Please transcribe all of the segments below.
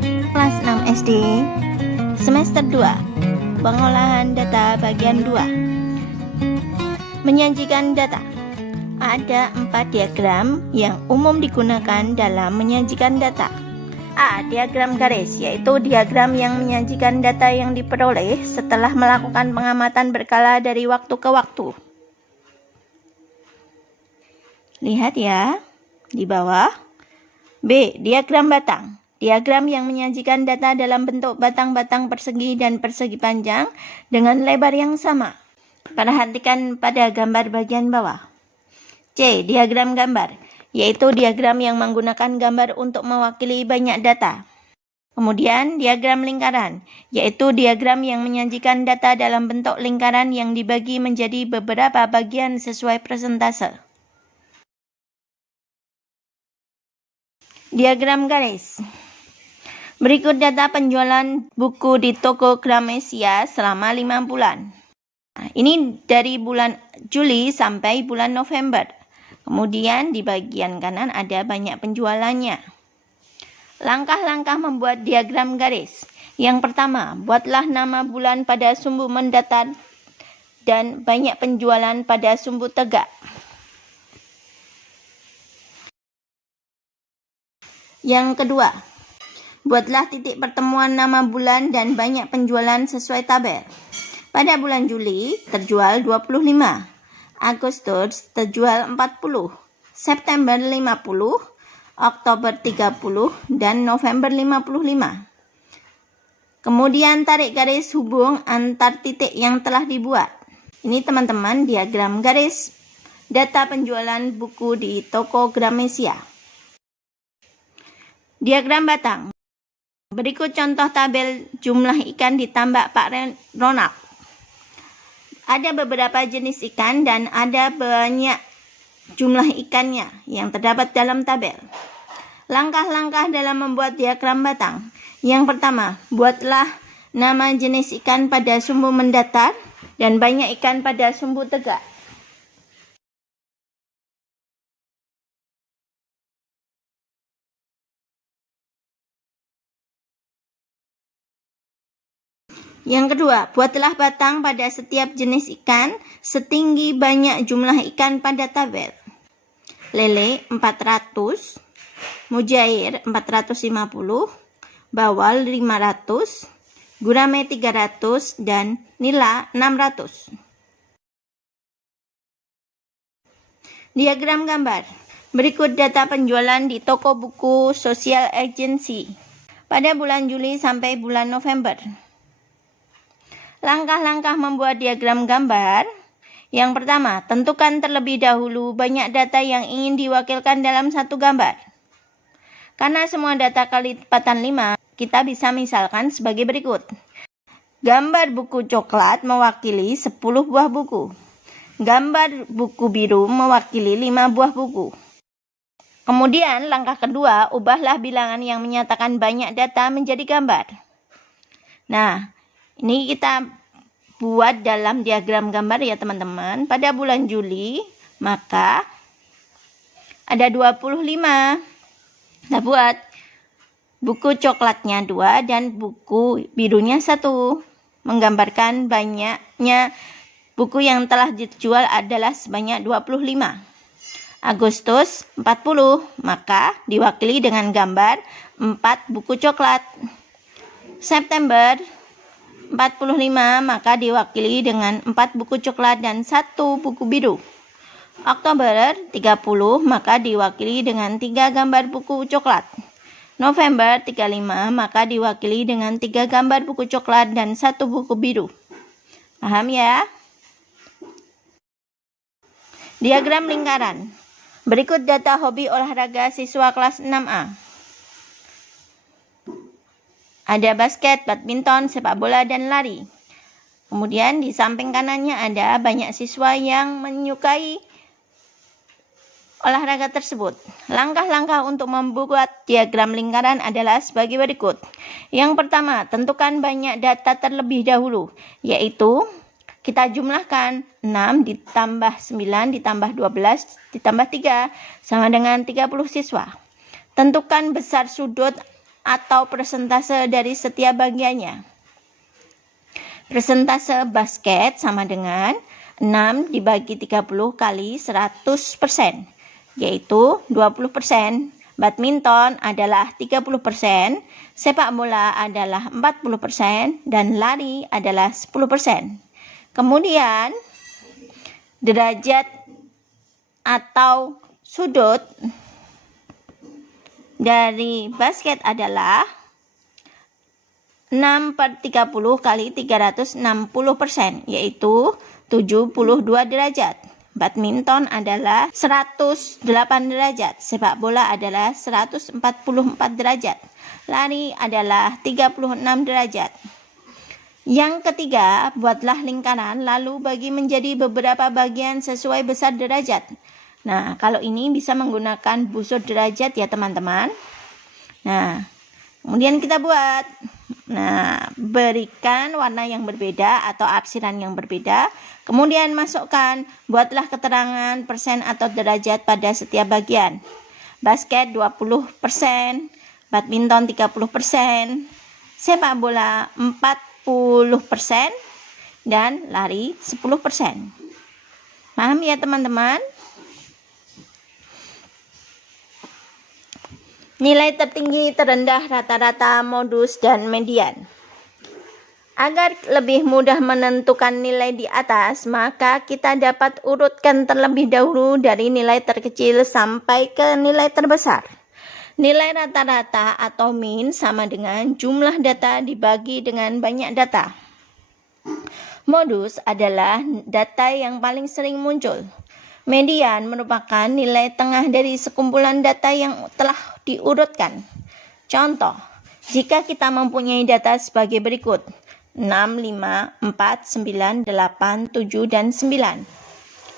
Kelas 6 SD, semester 2, pengolahan data bagian 2. Menyajikan data. Ada 4 diagram yang umum digunakan dalam menyajikan data. A. Diagram garis, yaitu diagram yang menyajikan data yang diperoleh setelah melakukan pengamatan berkala dari waktu ke waktu. Lihat ya, di bawah. B. Diagram batang. Diagram yang menyajikan data dalam bentuk batang-batang persegi dan persegi panjang dengan lebar yang sama. Perhatikan pada gambar bagian bawah. C. Diagram gambar, yaitu diagram yang menggunakan gambar untuk mewakili banyak data. Kemudian diagram lingkaran, yaitu diagram yang menyajikan data dalam bentuk lingkaran yang dibagi menjadi beberapa bagian sesuai persentase. Diagram garis. Berikut data penjualan buku di toko Gramesia selama 5 bulan. Ini dari bulan Juli sampai bulan November. Kemudian di bagian kanan ada banyak penjualannya. Langkah-langkah membuat diagram garis. Yang pertama, buatlah nama bulan pada sumbu mendatar dan banyak penjualan pada sumbu tegak. Yang kedua, buatlah titik pertemuan nama bulan dan banyak penjualan sesuai tabel. Pada bulan Juli terjual 25, Agustus terjual 40, September 50, Oktober 30, dan November 55. Kemudian tarik garis hubung antar titik yang telah dibuat. Ini teman-teman diagram garis data penjualan buku di toko Gramesia. Diagram batang. Berikut contoh tabel jumlah ikan di tambak Pak Ronald. Ada beberapa jenis ikan dan ada banyak jumlah ikannya yang terdapat dalam tabel. Langkah-langkah dalam membuat diagram batang. Yang pertama, buatlah nama jenis ikan pada sumbu mendatar dan banyak ikan pada sumbu tegak. Yang kedua, buatlah batang pada setiap jenis ikan setinggi banyak jumlah ikan pada tabel. Lele 400, mujair 450, bawal 500, gurame 300, dan nila 600. Diagram gambar. Berikut data penjualan di toko buku Social Agency pada bulan Juli sampai bulan November. Langkah-langkah membuat diagram gambar. Yang pertama, tentukan terlebih dahulu banyak data yang ingin diwakilkan dalam satu gambar. Karena semua data kali lipatan 5, kita bisa misalkan sebagai berikut. Gambar buku coklat mewakili 10 buah buku. Gambar buku biru mewakili 5 buah buku. Kemudian langkah kedua, ubahlah bilangan yang menyatakan banyak data menjadi gambar. Nah, ini kita buat dalam diagram gambar ya teman-teman. Pada bulan Juli, maka ada 25. Kita buat buku coklatnya 2 dan buku birunya 1. Menggambarkan banyaknya buku yang telah dijual adalah sebanyak 25. Agustus 40, maka diwakili dengan gambar 4 buku coklat. September 45, maka diwakili dengan 4 buku coklat dan 1 buku biru. Oktober 30, maka diwakili dengan 3 gambar buku coklat. November 35, maka diwakili dengan 3 gambar buku coklat dan 1 buku biru. Paham ya? Diagram lingkaran. Berikut data hobi olahraga siswa kelas 6A. Ada basket, badminton, sepak bola, dan lari. Kemudian di samping kanannya ada banyak siswa yang menyukai olahraga tersebut. Langkah-langkah untuk membuat diagram lingkaran adalah sebagai berikut. Yang pertama, tentukan banyak data terlebih dahulu, yaitu kita jumlahkan 6 ditambah 9 ditambah 12 ditambah 3 sama dengan 30 siswa. Tentukan besar sudut atau persentase dari setiap bagiannya. Persentase basket sama dengan 6 dibagi 30 kali 100%, yaitu 20%. Badminton adalah 30%, sepak bola adalah 40%, dan lari adalah 10%. Kemudian, derajat atau sudut dari basket adalah 6/30 kali 360%, yaitu 72 derajat. Badminton adalah 108 derajat, sepak bola adalah 144 derajat, lari adalah 36 derajat. Yang ketiga, buatlah lingkaran lalu bagi menjadi beberapa bagian sesuai besar derajat. Nah, kalau ini bisa menggunakan busur derajat ya teman-teman. Nah, kemudian kita buat. Nah, berikan warna yang berbeda atau arsiran yang berbeda. Kemudian masukkan, buatlah keterangan persen atau derajat pada setiap bagian. Basket 20%, badminton 30%, sepak bola 40%, dan lari 10%. Paham ya teman-teman? Nilai tertinggi, terendah, rata-rata, modus, dan median. Agar lebih mudah menentukan nilai di atas, maka kita dapat urutkan terlebih dahulu dari nilai terkecil sampai ke nilai terbesar. Nilai rata-rata atau mean sama dengan jumlah data dibagi dengan banyak data. Modus adalah data yang paling sering muncul. Median merupakan nilai tengah dari sekumpulan data yang telah diurutkan. Contoh, jika kita mempunyai data sebagai berikut: 6, 5, 4, 9, 8, 7, dan 9.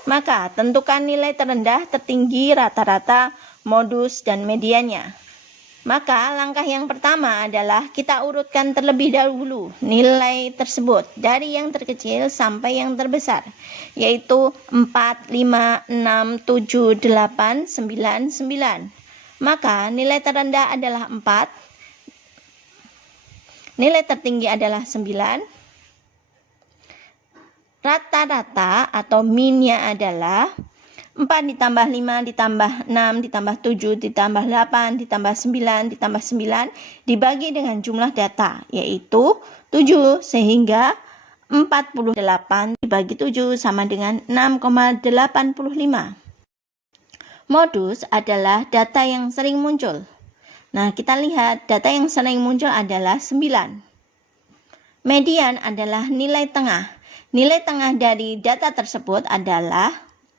Maka tentukan nilai terendah, tertinggi, rata-rata, modus, dan mediannya. Maka langkah yang pertama adalah kita urutkan terlebih dahulu nilai tersebut dari yang terkecil sampai yang terbesar, yaitu 4, 5, 6, 7, 8, 9, 9. Maka nilai terendah adalah 4, nilai tertinggi adalah 9, rata-rata atau mean-nya adalah 4 ditambah 5 ditambah 6 ditambah 7 ditambah 8 ditambah 9 ditambah 9 dibagi dengan jumlah data, yaitu 7, sehingga 48 dibagi 7 sama dengan 6,85. Modus adalah data yang sering muncul. Nah, kita lihat data yang sering muncul adalah 9. Median adalah nilai tengah. Nilai tengah dari data tersebut adalah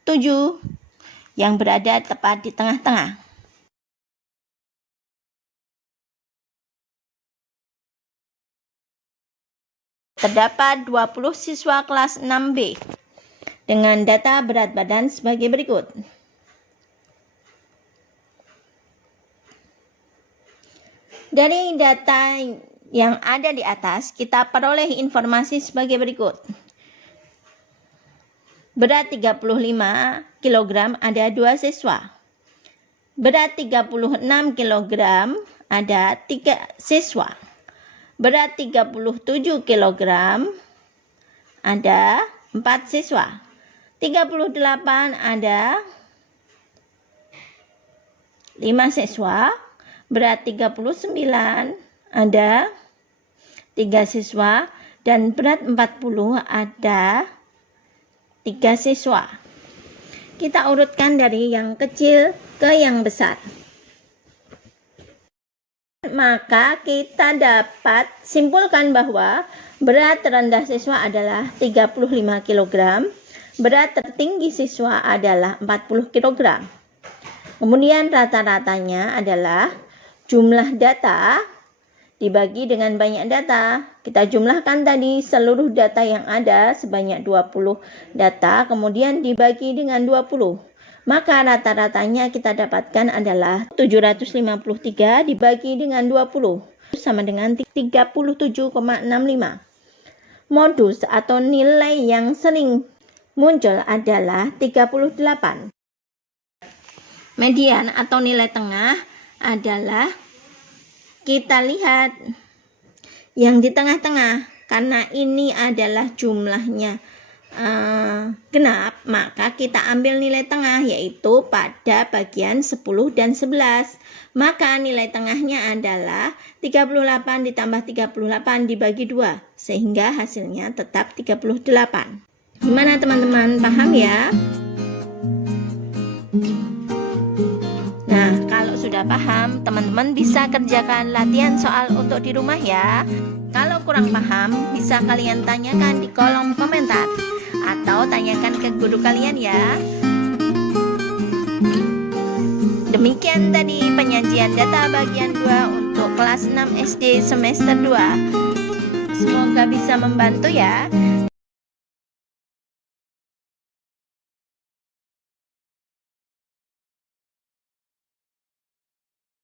7, yang berada tepat di tengah-tengah. Terdapat 20 siswa kelas 6B dengan data berat badan sebagai berikut. Dari data yang ada di atas, kita peroleh informasi sebagai berikut. Berat 35 kg ada 2 siswa. Berat 36 kg ada 3 siswa. Berat 37 kg ada 4 siswa. 38 ada 5 siswa. Berat 39 ada 3 siswa. Dan berat 40 ada 3 siswa. Kita urutkan dari yang kecil ke yang besar. Maka kita dapat simpulkan bahwa berat terendah siswa adalah 35 kg, berat tertinggi siswa adalah 40 kg. Kemudian rata-ratanya adalah jumlah data dibagi dengan banyak data. Kita jumlahkan tadi seluruh data yang ada sebanyak 20 data, kemudian dibagi dengan 20. Maka rata-ratanya kita dapatkan adalah 753 dibagi dengan 20 sama dengan 37,65. Modus atau nilai yang sering muncul adalah 38. Median atau nilai tengah adalah Kita lihat yang di tengah-tengah, karena ini adalah jumlahnya genap, maka kita ambil nilai tengah, yaitu pada bagian 10 dan 11. Maka nilai tengahnya adalah 38 ditambah 38 dibagi 2, sehingga hasilnya tetap 38. Gimana teman-teman, paham ya? Nah, kalau sudah paham, teman-teman bisa kerjakan latihan soal untuk di rumah ya. Kalau kurang paham, bisa kalian tanyakan di kolom komentar atau tanyakan ke guru kalian ya. Demikian tadi penyajian data bagian 2 untuk kelas 6 SD semester 2. Semoga bisa membantu ya.